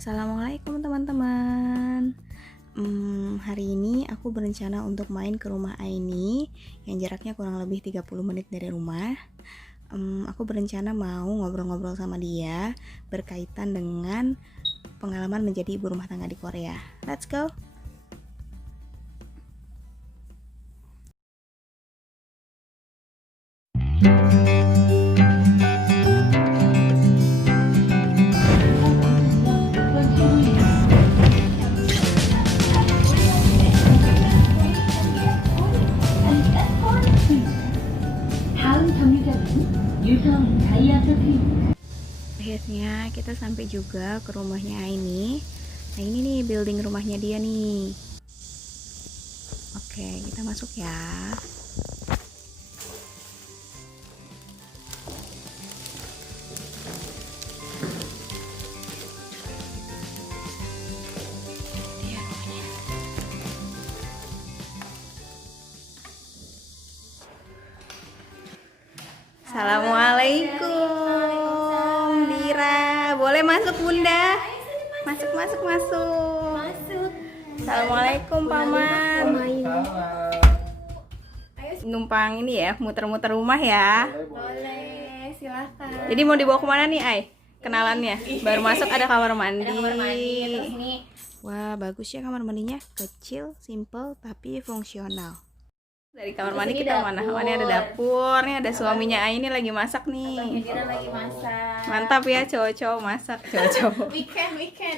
Assalamualaikum teman-teman. Hari ini aku berencana untuk main ke rumah Aini yang jaraknya kurang lebih 30 menit dari rumah. Aku berencana mau ngobrol-ngobrol sama dia berkaitan dengan pengalaman menjadi ibu rumah tangga di Korea. Let's go. Akhirnya kita sampai juga ke rumahnya Aini. Nah ini nih building rumahnya dia nih. Oke, kita masuk ya. Assalamualaikum, Dira. Boleh masuk, Bunda? Masuk. Assalamualaikum, Paman. Numpang ini ya, muter-muter rumah ya. Boleh, silakan. Jadi mau dibawa kemana nih, Ai? Kenalannya. Baru masuk ada kamar mandi. Terus nih, Wah, bagus ya kamar mandinya. Kecil, simple, tapi fungsional. Dari kamar mandi Terus ini kita mana? dapur. Oh, ini ada dapur. Nih ada suaminya Ai ini lagi masak nih. Dira lagi masak. Mantap ya cowok-cowok masak. Cowok-cowok.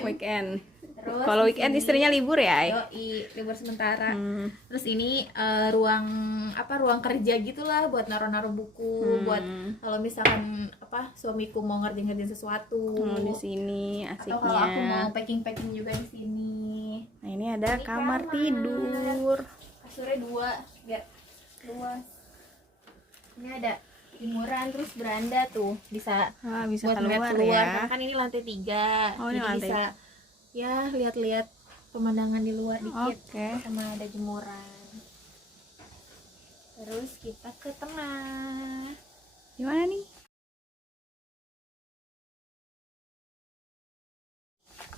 Weekend. Terus Kalau di weekend sini- istrinya libur ya, Ai? Yoi, libur sementara. Hmm. Terus ini ruang kerja gitulah buat naruh-naruh buku, buat kalau misalkan suamiku mau ngerjain sesuatu. Di sini Atau kalau aku asiknya. mau packing juga di sini. Nah, ini ada Ini kamar kamar. tidur. Kasurnya 2, biar luas. Ini ada jemuran, terus beranda tuh bisa Wah, bisa buat ngeliat keluar keluar. ya. Kan ini lantai 3. Oh, ini jadi lantai. bisa ya lihat-lihat pemandangan di luar dikit. Oke. Sama ada jemuran. Terus kita ke tengah. Gimana nih?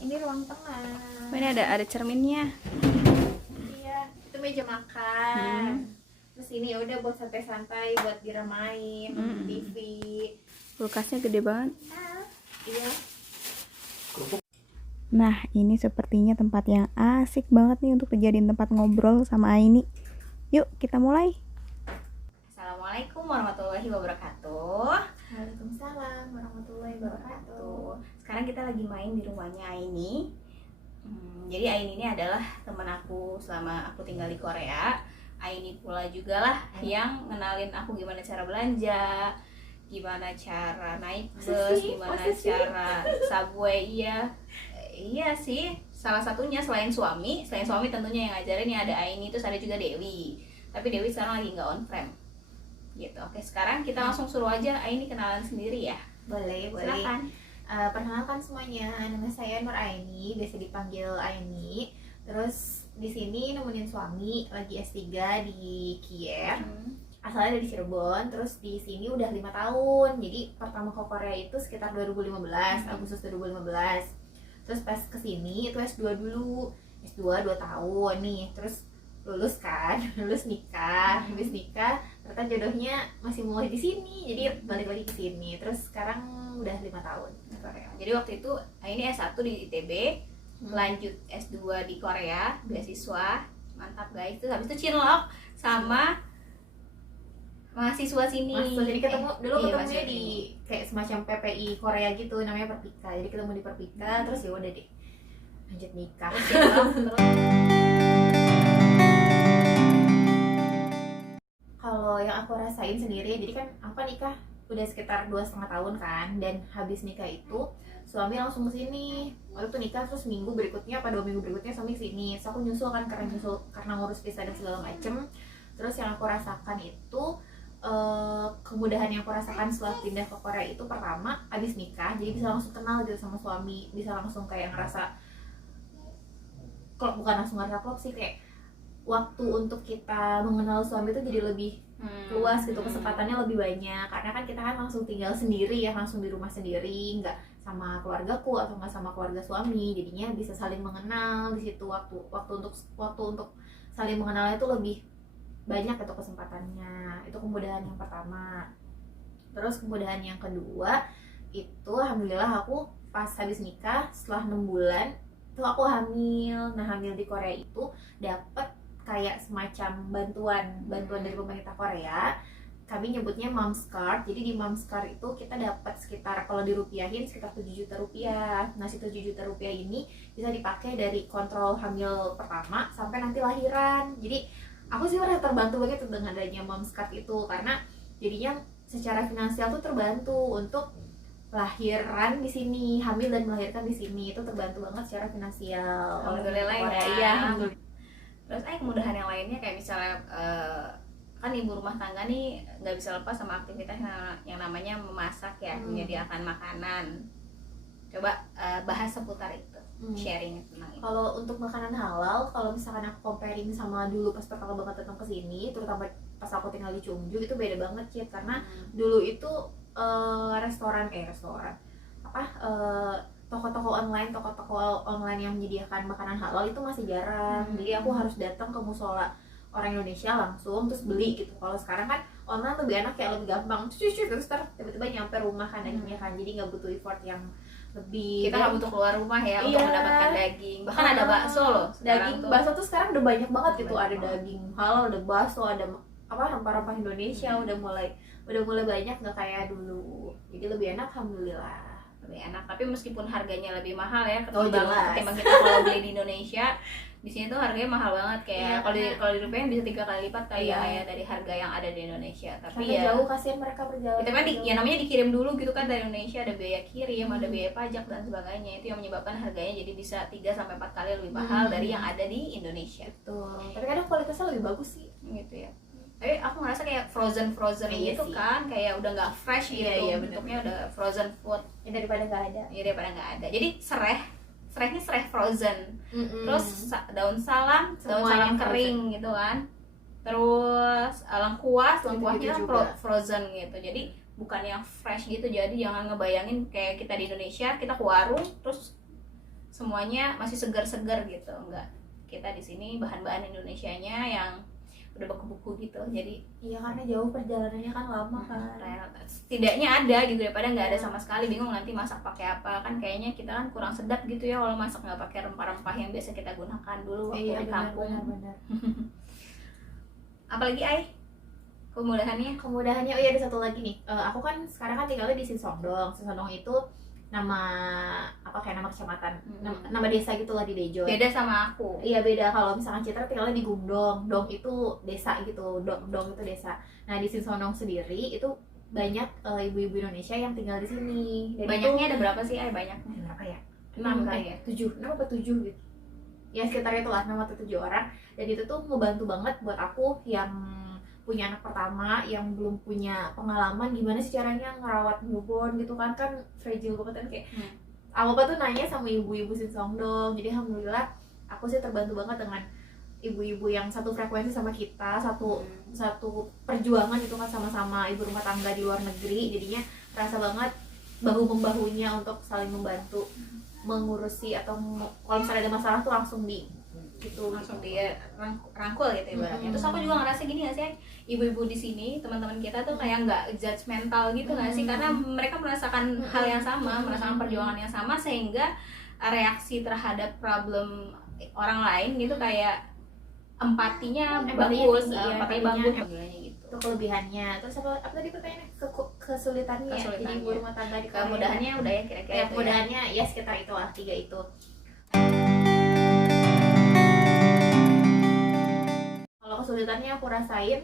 Ini ruang tengah. Oh, ini ada cerminnya. Iya, itu meja makan. Terus ini ya udah buat santai-santai, buat Dira main, nonton TV. Kulkasnya gede banget. Iya. Nah, ini sepertinya tempat yang asik banget nih untuk dijadiin tempat ngobrol sama Aini. Yuk, kita mulai. Assalamualaikum warahmatullahi wabarakatuh. Waalaikumsalam warahmatullahi wabarakatuh. Sekarang kita lagi main di rumahnya Aini. Jadi Aini ini adalah teman aku selama aku tinggal di Korea. Aini pula juga lah yang ngenalin aku gimana cara belanja, gimana cara naik bus, gimana cara subway. Iya sih, salah satunya selain suami tentunya yang ngajarin ya ada Aini, terus ada juga Dewi. Tapi Dewi sekarang lagi nggak on frame. Gitu. Oke, sekarang kita langsung suruh aja Aini kenalan sendiri ya. Boleh. Silakan. Perkenalkan semuanya, nama saya Nur Aini, biasa dipanggil Aini. Terus di sini nemenin suami lagi S3 di Kier. Asalnya dari Cirebon, terus di sini udah 5 tahun. Jadi pertama ke Korea itu sekitar 2015, Agustus 2015. Terus pas kesini itu S2 dulu, S2 2 tahun nih. Terus lulus kan, lulus nikah, habis nikah ternyata jodohnya masih mau di sini, jadi balik lagi ke sini. Terus sekarang udah 5 tahun di Korea. Jadi waktu itu Aini S1 di ITB, lanjut S2 di Korea, beasiswa. Mantap guys. Terus habis itu Chinlock sama mahasiswa sini. Jadi ketemu dulu Iya, ketemunya mahasiswa di sini. kayak semacam PPI Korea gitu, namanya Perpika. Jadi ketemu di Perpika, terus ya udah deh lanjut nikah. Kalau yang aku rasain sendiri, jadi kan aku nikah udah sekitar 2,5 tahun kan, dan habis nikah itu suami langsung kesini. Waktu itu nikah terus minggu berikutnya, 2 minggu berikutnya suami kesini. So aku nyusul kan karena ngurus visa dan segala macem. Terus yang aku rasakan itu kemudahan yang aku rasakan setelah pindah ke Korea itu, pertama habis nikah jadi bisa langsung kenal gitu sama suami, bisa langsung kayak ngerasa klop, bukan langsung ngerasa klop sih, kayak waktu untuk kita mengenal suami itu jadi lebih luas gitu, kesempatannya lebih banyak karena kan kita kan langsung tinggal sendiri ya, langsung di rumah sendiri, nggak sama keluargaku atau nggak sama keluarga suami, jadinya bisa saling mengenal di situ. Waktu untuk saling mengenalnya itu lebih banyak itu kesempatannya. Itu kemudahan yang pertama. Terus kemudahan yang kedua itu alhamdulillah aku pas habis nikah setelah 6 bulan itu aku hamil. Nah, hamil di Korea itu dapat kayak semacam bantuan dari pemerintah Korea. Kami nyebutnya Mom's Card. Jadi di Mom's Card itu kita dapat sekitar, kalau dirupiahin sekitar 7 juta rupiah. Nah, si 7 juta rupiah ini bisa dipakai dari kontrol hamil pertama sampai nanti lahiran. Jadi aku sih merasa terbantu banget dengan adanya Mom's Card itu, karena jadinya secara finansial tuh terbantu untuk lahiran di sini, hamil dan melahirkan di sini. Itu terbantu banget secara finansial. Alhamdulillah ya. Iya, alhamdulillah. Terus kemudahan yang lainnya kayak misalnya kan ibu rumah tangga nih nggak bisa lepas sama aktivitas yang namanya memasak ya, menyediakan makanan. Coba bahas seputar itu, sharing tentang itu. Kalau untuk makanan halal, kalau misalkan aku comparing sama dulu pas pertama banget datang ke sini, terutama pas aku tinggal di Chungju, itu beda banget sih, karena dulu itu toko-toko online yang menyediakan makanan halal itu masih jarang. Jadi aku harus datang ke musola orang Indonesia langsung terus beli gitu. Kalau sekarang kan online lebih enak, kayak lebih gampang, terus tiba-tiba nyampe rumah kan dagingnya kan, jadi nggak butuh effort yang lebih. Kita nggak butuh keluar rumah ya untuk mendapatkan daging. Bahkan ada bakso loh. Bakso tuh sekarang udah banyak banget gitu. Ada daging halal, ada bakso, ada rempah-rempah Indonesia, udah mulai banyak, nggak kayak dulu. Jadi lebih enak, alhamdulillah. Lebih enak, tapi meskipun harganya lebih mahal ya ketimbang kita kalau beli di Indonesia. Di sini tuh harganya mahal banget, kayak kalau di rupiah bisa 3 kali lipat kali ya dari harga yang ada di Indonesia. Tapi sampai jauh, kasihan mereka perjalanan. Itu kan ya namanya dikirim dulu gitu kan dari Indonesia, ada biaya kirim, ada biaya pajak dan sebagainya. Itu yang menyebabkan harganya jadi bisa 3 sampai 4 kali lebih mahal dari yang ada di Indonesia. Betul. Tapi kadang kualitasnya lebih bagus sih gitu ya. Tapi aku ngerasa kayak frozen gitu sih. Kan kayak udah nggak fresh gitu. Iya, bentuknya udah frozen food. Ya daripada nggak ada. Ya daripada nggak ada. Jadi serehnya sereh frozen. Terus daun salam kering gitu kan. Terus lengkuasnya frozen gitu. Jadi bukan yang fresh gitu. Jadi jangan ngebayangin kayak kita di Indonesia, kita ke warung terus semuanya masih segar-segar gitu. Enggak. Kita di sini bahan-bahan Indonesianya yang udah beku-beku gitu. Jadi iya, karena jauh perjalanannya kan lama kan. Setidaknya ada gitu daripada nggak ada sama sekali, bingung nanti masak pakai apa. Kan kayaknya kita kan kurang sedap gitu ya kalau masak nggak pakai rempah-rempah yang biasa kita gunakan dulu waktu di kampung. Benar. Apalagi kemudahannya oh iya, ada satu lagi nih. Aku kan sekarang kan tinggalnya di Sinsongdong. Sinsongdong itu nama kecamatan, nama desa gitulah di Daejeon. Beda sama aku. Iya, beda. Kalau misalkan Citra tinggalnya di Gungdong. Dong itu desa gitu. Dong itu desa. Nah, di Sinsongdong sendiri itu banyak ibu-ibu Indonesia yang tinggal di sini. Dan banyaknya ada berapa sih? Banyaknya berapa ya? 6 kali ya? 7 apa 7 gitu. Ya sekitar itulah, 6 atau 7 orang. Dan itu tuh ngebantu banget buat aku yang punya anak pertama, yang belum punya pengalaman gimana sih caranya ngerawat newborn gitu kan fragile banget kan, kayak apa tuh nanya sama ibu-ibu Sinsongdong. Jadi alhamdulillah aku sih terbantu banget dengan ibu-ibu yang satu frekuensi sama kita, satu perjuangan itu kan, sama-sama ibu rumah tangga di luar negeri. Jadinya terasa banget bahu-membahunya untuk saling membantu mengurusi, atau kalau misalnya ada masalah tuh langsung dia rangkul gitu ibaratnya. Terus aku juga ngerasa gini nggak sih, ibu-ibu di sini teman-teman kita tuh kayak nggak judgmental gitu nggak sih, karena mereka merasakan hal yang sama, merasakan perjuangan yang sama, sehingga reaksi terhadap problem orang lain gitu kayak empatinya bagus, empatinya bagus gitu. Itu kelebihannya. Terus apa tadi pertanyaannya? Kesulitannya. Jadi ibu rumah tangga di Korea. Kemudahannya udah ya kira-kira. Ya, kemudahannya ya sekitar itulah, 3 itu. Kalau kesulitannya aku rasain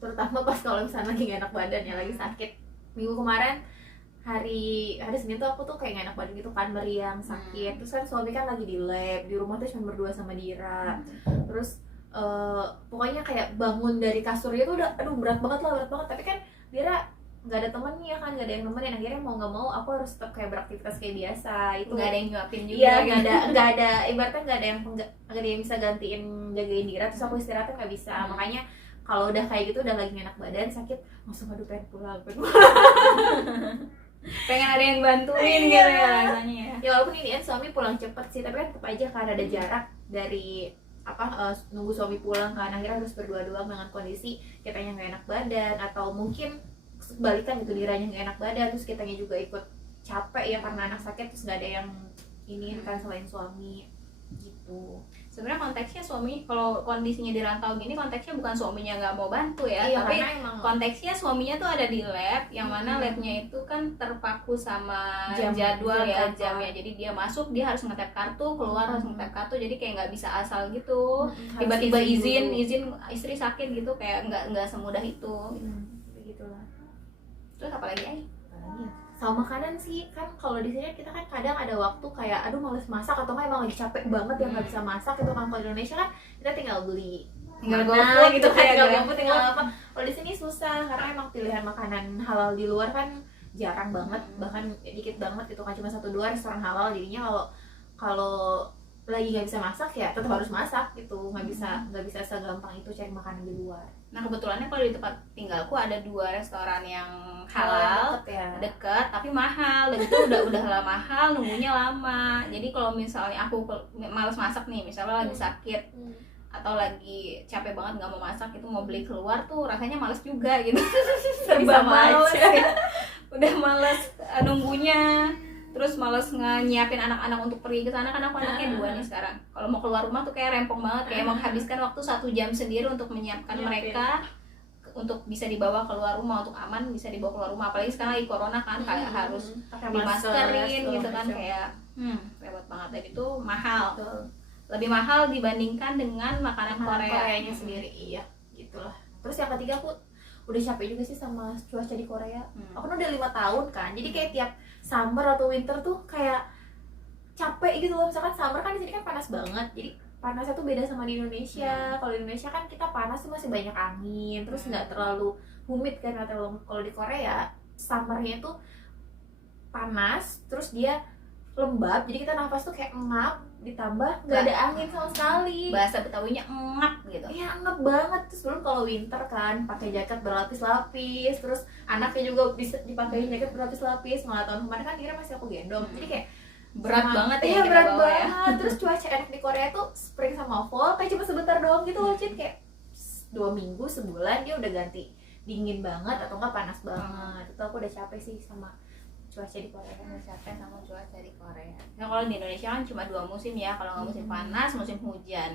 terutama pas kalau misalnya lagi gak enak badan ya, lagi sakit. Minggu kemarin hari Senin tuh aku tuh kayak gak enak badan gitu kan, meriang, sakit. Terus kan suami kan lagi di lab, di rumah tuh cuma berdua sama Dira. Terus pokoknya kayak bangun dari kasurnya tuh udah berat banget. Tapi kan Dira nggak ada temennya kan, nggak ada yang nemenin. Akhirnya mau nggak mau aku harus tetap kayak beraktivitas kayak biasa. Itu nggak ada yang nyuapin juga. Iya, nggak ada ibaratnya nggak ada yang bisa gantiin jagain Dira. Terus aku istirahatnya nggak bisa. Makanya kalau udah kayak gitu, udah lagi enak badan, sakit, langsung pengen pulang. Pengen ada yang dibantuin Iya. gitu ya rasanya ya. Ya walaupun ini kan suami pulang cepet sih, tapi kan tetap aja kan ada jarak dari nunggu suami pulang kan, akhirnya harus berdua-dua dengan kondisi kitanya nggak enak badan, atau mungkin kebalikan gitu, diranya nggak enak badan terus kitanya juga ikut capek ya karena anak sakit, terus nggak ada yang ini kan selain suami gitu. Sebenarnya konteksnya suami kalau kondisinya di rantau gini, konteksnya bukan suaminya nggak mau bantu ya, Iya, tapi karena emang konteksnya suaminya tuh ada di lab, yang mana labnya itu kan terpaku sama jadwal ya, jamnya. Jadi dia masuk, dia harus ngetap kartu, keluar harus ngetap kartu, jadi kayak nggak bisa asal gitu. Tiba-tiba izin istri sakit gitu, kayak nggak semudah itu. Begitulah. Terus apalagi ya? Sama makanan sih kan, kalau di sini kita kan kadang ada waktu kayak aduh males masak, atau emang lagi capek banget yang nggak bisa masak gitu kan. Kalau di Indonesia kan kita tinggal beli, Tinggal mana GoFood gitu kan, tinggal ya, GoFood, tinggal apa. Kalau di sini susah karena emang pilihan makanan halal di luar kan jarang banget, bahkan dikit banget gitu kan, cuma 1-2 restoran halal. Jadinya kalau lagi nggak bisa masak ya tetap harus masak gitu, nggak bisa segampang itu cari makanan di luar. Nah kebetulannya kalau di tempat tinggalku ada 2 restoran yang halal deket, tapi mahal, dan itu udah mahal, nunggunya lama. Jadi kalau misalnya aku males masak nih, misalnya lagi sakit atau lagi capek banget nggak mau masak, itu mau beli keluar tuh rasanya males juga gitu. Serba males ya. Udah males nunggunya, terus males nyiapin anak-anak untuk pergi ke sana, kan aku anaknya 2 nih sekarang. Kalau mau keluar rumah tuh kayak rempong banget, kayak menghabiskan waktu 1 jam sendiri untuk menyiapkan mereka untuk bisa dibawa keluar rumah, untuk aman bisa dibawa keluar rumah. Apalagi sekarang lagi corona kan, kayak harus dimaskerin gitu kan, kayak repot banget. Dan itu mahal. Betul. Lebih mahal dibandingkan dengan makanan Koreanya sendiri, iya gitulah. Terus yang ketiga, aku udah capek juga sih sama cuaca di Korea. Aku udah 5 tahun kan, jadi kayak tiap summer atau winter tuh kayak capek gitu loh. Misalkan summer kan di sini kan panas banget, jadi panasnya tuh beda sama di Indonesia. Kalau di Indonesia kan kita panas tuh masih banyak angin, terus nggak terlalu humid kan, nggak terlalu. Kalau di Korea summernya tuh panas, terus dia lembab, jadi kita nafas tuh kayak ngap, ditambah nggak ada angin sama sekali. Bahasa Betawinya ngap gitu. Iya, ngap banget. Terus belum kalau winter kan pakai jaket berlapis-lapis, terus anaknya juga bisa dipakai jaket berlapis-lapis. Malah tahun kemarin kan kira masih aku gendong, jadi kayak berat banget ya. Iya, berat banget ya. Terus cuaca enak di Korea tuh spring sama fall kayak cuma sebentar doang gitu loh, Cid. Kayak 2 minggu, sebulan dia udah ganti dingin banget atau enggak panas banget. Itu aku udah capek sih sama cuaca di Korea. Capek sama cuaca di Korea. Nah kalau di Indonesia kan cuma 2 musim ya, kalau nggak musim panas, musim hujan.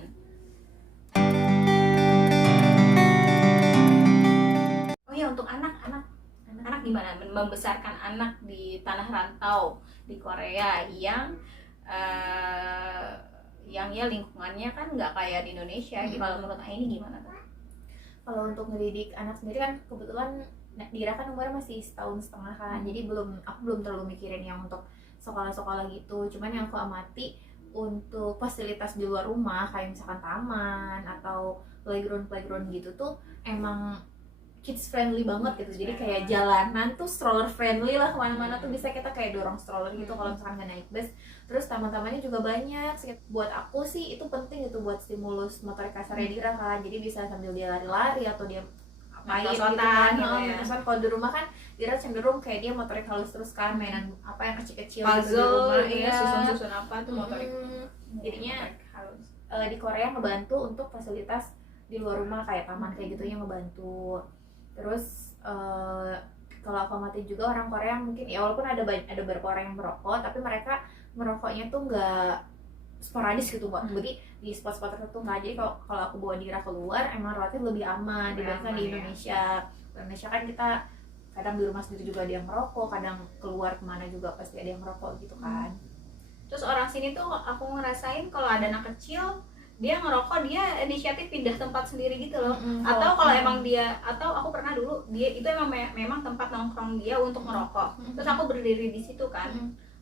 Oh ya, untuk anak gimana membesarkan anak di tanah rantau di Korea yang ya lingkungannya kan nggak kayak di Indonesia. Kalau menurut Aini gimana tuh? Kalau untuk ngedidik anak sendiri kan kebetulan Dira kan umurnya masih 1,5 tahun kan, jadi aku belum terlalu mikirin yang untuk sekolah-sekolah gitu. Cuman yang aku amati untuk fasilitas di luar rumah kayak misalkan taman atau playground gitu tuh emang kids friendly banget gitu. Jadi kayak jalanan tuh stroller friendly lah, kemana-mana tuh bisa kita kayak dorong stroller gitu kalau misalkan nggak naik bus. Terus taman-tamannya juga banyak. Buat aku sih itu penting gitu buat stimulus motorik kasarnya Dira kan, jadi bisa sambil dia lari-lari atau dia main gitu kan. Kalau di rumah kan Dira cenderung kayak dia motorik halus terus kan, mainan apa yang kecil-kecil gitu di rumah, susun-susun apa tuh motorik. Jadinya halus. Di Korea ngebantu untuk fasilitas di luar rumah kayak taman kayak gitu yang ngebantu. Terus kalau aku amati juga orang Korea mungkin ya, walaupun ada beberapa orang yang merokok, tapi mereka merokoknya tuh nggak sporadis gitu Mbak. Jadi di spot-spot tertentu nggak. Jadi kalau aku bawa Dira keluar emang relatif lebih aman dibandingkan di Indonesia. Di Indonesia kan kita kadang di rumah sendiri juga ada yang merokok, kadang keluar kemana juga pasti ada yang merokok gitu kan. Terus orang sini tuh aku ngerasain kalau ada anak kecil dia ngerokok, dia inisiatif pindah tempat sendiri gitu loh. Atau kalau emang dia, atau aku pernah dulu dia itu memang tempat nongkrong dia untuk ngerokok. Terus aku berdiri di situ kan,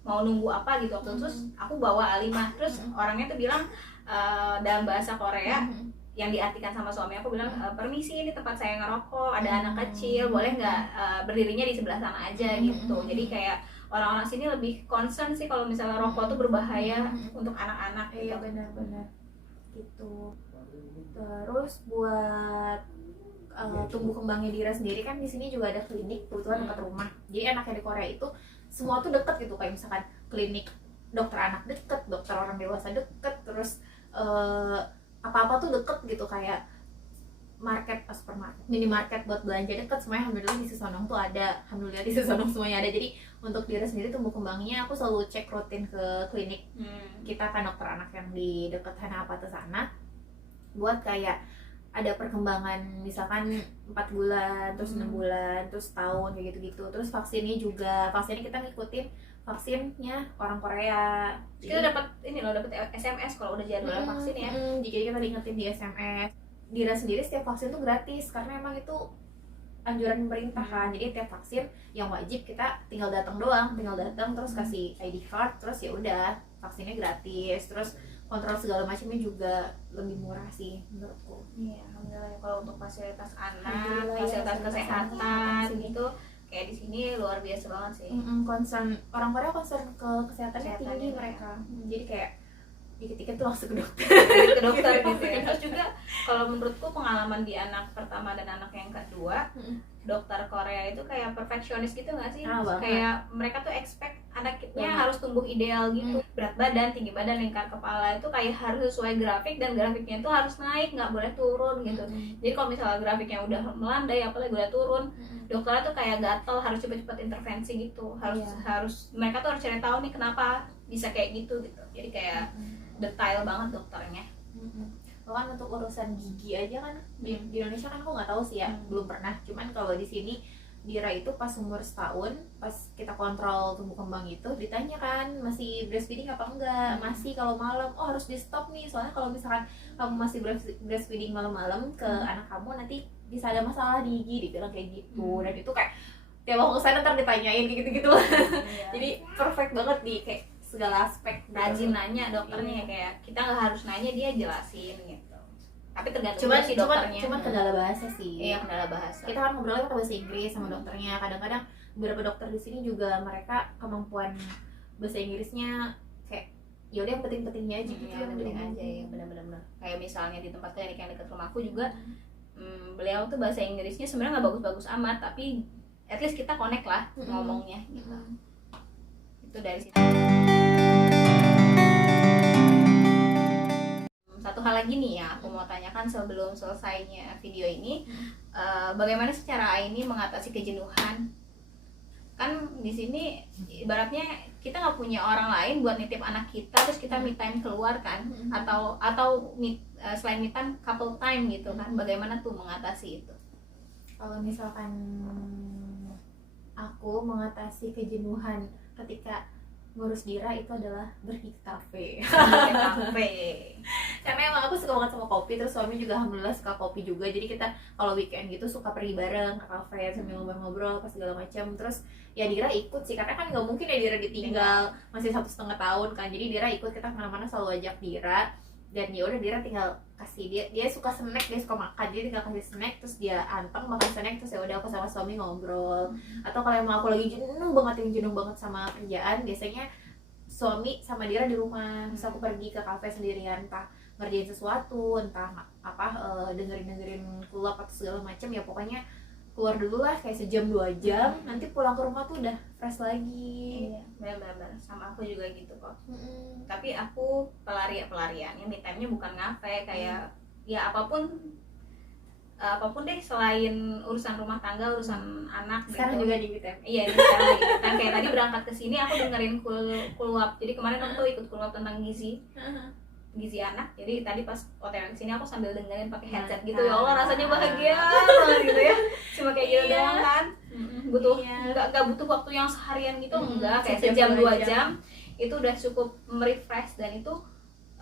mau nunggu apa gitu waktu. Terus aku bawa A5, terus orangnya tuh bilang dalam bahasa Korea yang diartikan sama suami aku, bilang permisi, ini tempat saya ngerokok, ada anak kecil, boleh nggak berdirinya di sebelah sana aja gitu. Jadi kayak orang-orang sini lebih concern sih kalau misalnya rokok tuh berbahaya untuk anak-anak. Iya benar-benar gitu. Terus buat tumbuh kembangnya Dira sendiri kan di sini juga ada klinik kebetulan dekat rumah. Jadi anaknya di Korea itu semua tuh deket gitu, kayak misalkan klinik dokter anak deket, dokter orang dewasa deket, terus apa-apa tuh deket gitu, kayak market, supermarket, minimarket buat belanja deket, semuanya alhamdulillah di Sesonong tuh ada, alhamdulillah di Sesonong semuanya ada. Jadi untuk Dira sendiri tumbuh kembangnya aku selalu cek rutin ke klinik kita kan, dokter anak yang di deket Hanapata sana, buat kayak ada perkembangan, misalkan 4 bulan, terus 6 bulan, terus tahun, kayak gitu-gitu. Terus vaksinnya juga, vaksinnya kita ngikutin vaksinnya orang Korea. Kita dapat ini loh, dapat SMS kalau udah jadwal vaksin ya. Jadi kita diingetin di SMS. Dira sendiri setiap vaksin tuh gratis karena emang itu anjuran pemerintah kan. Jadi tiap vaksin yang wajib kita tinggal datang doang, terus kasih ID card, terus ya udah vaksinnya gratis. Terus kontrol segala macamnya juga lebih murah sih menurutku. Iya, alhamdulillah. Kalau untuk fasilitas anak, Alhamdulillah, fasilitas ya, kesehatan sini. gitu kayak di sini luar biasa banget sih. Concern orang Korea, concern ke kesehatannya tinggi Kesehatannya. mereka. Jadi kayak dikit-dikit tuh langsung ke dokter. Ke dokter gitu ya. Terus juga kalau menurutku pengalaman di anak pertama dan anak yang kedua, dokter Korea itu kayak perfeksionis gitu nggak sih? Banget. Kayak mereka tuh expect anaknya Banget. harus tumbuh ideal gitu, berat badan, tinggi badan, lingkar kepala itu kayak harus sesuai grafik, dan grafiknya itu harus naik, nggak boleh turun gitu. Jadi kalau misalnya grafiknya udah melandai, apalagi udah turun, dokternya tuh kayak gatel, harus cepet-cepet intervensi gitu, harus mereka tuh harus cari tahu nih kenapa bisa kayak gitu. Jadi kayak detail banget dokternya. Bahkan untuk urusan gigi aja kan di Indonesia kan aku nggak tahu sih ya, belum pernah. Cuman kalau di sini Dira itu pas umur setahun, pas kita kontrol tumbuh kembang itu ditanya kan masih breastfeeding apa enggak. Masih, kalau malam oh harus di stop nih, soalnya kalau misalkan kamu masih breastfeeding malam-malam ke anak kamu nanti bisa ada masalah di gigi, dibilang kayak gitu. Dan itu kayak tiap aku kesana ntar ditanyain gitu-gitu. Jadi perfect banget di kayak segala aspek. Rajin nanya dokternya, kayak kita nggak harus nanya, dia jelasin gitu. Tapi tergantung Cuman si dokternya. cuman kendala bahasa sih. Iya, kendala bahasa. Kita kan ngobrolnya pakai bahasa Inggris sama dokternya. Kadang-kadang beberapa dokter di sini juga mereka kemampuan bahasa Inggrisnya kayak ya udah yang penting-pentingnya aja gitu, yang penting aja ya, benar-benar. Kayak misalnya di tempat klinik yang dekat rumahku juga, beliau tuh bahasa Inggrisnya sebenarnya nggak bagus-bagus amat, tapi at least kita connect lah ngomongnya gitu. Itu dari situ. Satu hal lagi nih ya, aku mau tanyakan sebelum selesainya video ini, bagaimana secara ini mengatasi kejenuhan? Kan di sini ibaratnya kita nggak punya orang lain buat nitip anak kita, terus kita me time keluar kan, atau selain me time couple time gitu kan, bagaimana tuh mengatasi itu? Kalau misalkan aku mengatasi kejenuhan ketika ngurus Dira itu adalah pergi ke kafe. Kafe. Karena emang aku suka banget sama kopi, terus suami juga alhamdulillah suka kopi juga. Jadi kita kalau weekend gitu suka pergi bareng ke kafe sambil ngobrol-ngobrol pas segala macam. Terus ya Dira ikut sih, karena kan nggak mungkin ya Dira ditinggal masih 1,5 tahun kan. Jadi Dira ikut, kita kemana-mana selalu ajak Dira. Dan ya udah Dira tinggal kasih, dia suka snack, dia suka makan, jadi tinggal kasih snack, terus dia anteng makan snack, terus ya udah aku sama suami ngobrol. Atau kalau emang aku lagi jenuh banget sama kerjaan, biasanya suami sama Dira di rumah. Terus aku pergi ke kafe sendirian, entah ngerjain sesuatu, entah dengerin klub atau segala macam, ya pokoknya keluar dulu lah kayak sejam 2 jam, nanti pulang ke rumah tuh udah fresh lagi. Iya, benar-benar sama aku juga gitu kok. Tapi aku pelariannya me time-nya bukan ngafe, kayak ya apapun deh selain urusan rumah tangga, urusan anak. Sekarang gitu. juga di BTM. Iya, sekarang lagi. Kan kayak tadi berangkat ke sini aku dengerin kulwap. Jadi kemarin aku tuh ikut kulwap tentang gizi anak. Jadi tadi pas OTW kesini aku sambil dengerin pakai headset gitu. Ya Allah, rasanya bahagia banget gitu ya. Cuma kayak gitu doang kan. Butuh nggak butuh waktu yang seharian gitu, enggak, kayak sejam 2 jam itu udah cukup merefresh. Dan itu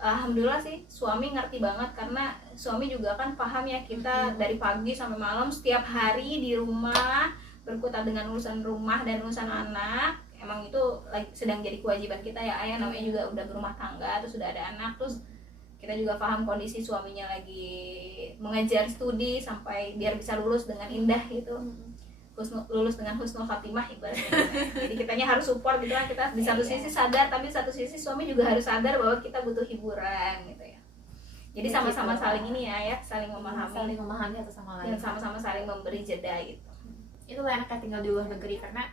alhamdulillah sih suami ngerti banget, karena suami juga kan paham ya kita dari pagi sampai malam setiap hari di rumah berkutat dengan urusan rumah dan urusan anak. Emang itu lagi sedang jadi kewajiban kita ya, ayah namanya juga udah berumah tangga, terus sudah ada anak, terus kita juga paham kondisi suaminya lagi mengejar studi sampai biar bisa lulus dengan indah gitu, lulus dengan husnul khatimah ibaratnya. Jadi kitanya harus support gitu kan, kita di satu sisi sadar, tapi di satu sisi suami juga harus sadar bahwa kita butuh hiburan gitu ya. Jadi sama-sama saling ini ya, saling memahami satu sama lain, dan sama-sama saling memberi jeda gitu. Itulah enaknya tinggal di luar negeri, karena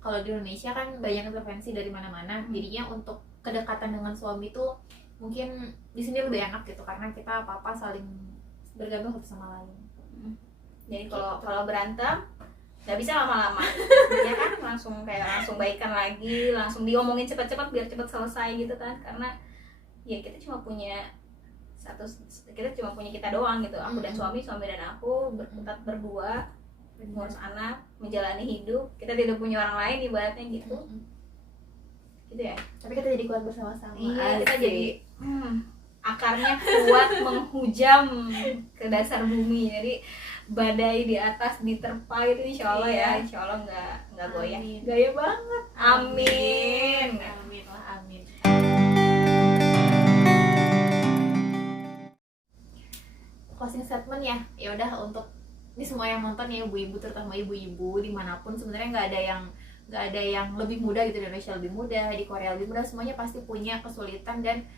kalau di Indonesia kan banyak intervensi dari mana-mana, jadinya untuk kedekatan dengan suami tuh mungkin di sini lebih enak gitu karena kita apa-apa saling bergantung satu sama lain. Jadi kalau berantem nggak bisa lama-lama, ya kan, langsung baikan lagi, langsung diomongin cepat-cepat biar cepat selesai gitu kan, karena ya kita cuma punya kita doang gitu, aku dan suami dan aku berkutat berdua ngurus anak, menjalani hidup, kita tidak punya orang lain ibaratnya gitu. Gitu ya. Tapi kita jadi kuat bersama-sama. Iya, kita jadi akarnya kuat menghujam ke dasar bumi. Jadi badai di atas diterpa itu insya Allah ya, insya Allah nggak goyah. Gaya banget. Amin. Amin lah, amin. Closing statement ya udah untuk ini semua yang nonton ya, ibu-ibu, terutama ibu-ibu dimanapun, sebenarnya nggak ada yang lebih mudah gitu. Di Indonesia lebih mudah, di Korea lebih mudah, semuanya pasti punya kesulitan dan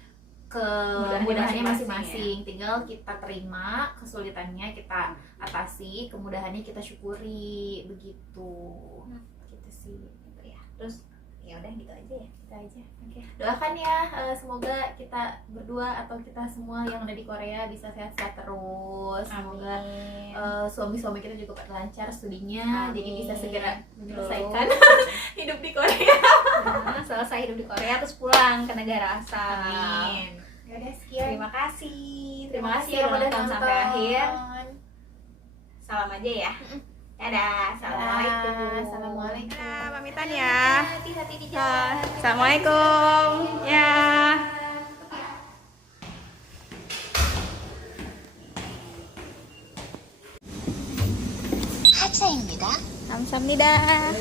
kemudahannya masing-masing. Tinggal kita terima kesulitannya, kita atasi, kemudahannya kita syukuri, begitu. Gitu sih. Gitu ya. Terus ya udah gitu aja ya. Kita aja. Oke. Doakan ya, semoga kita berdua atau kita semua yang ada di Korea bisa sehat-sehat terus. Semoga suami-suami kita juga lancar studinya. Amin. Jadi bisa segera menyelesaikan hidup di Korea. Selesai hidup di Korea terus pulang ke negara asal. Amin. Ya udah, sekian. Terima kasih ya udah nonton sampai akhir. Salam aja ya. Dadah. Assalamualaikum. Assalamualaikum. Pamitan ya. Hati-hati di jalan. Assalamualaikum. Ya. 합사입니다. 감사합니다.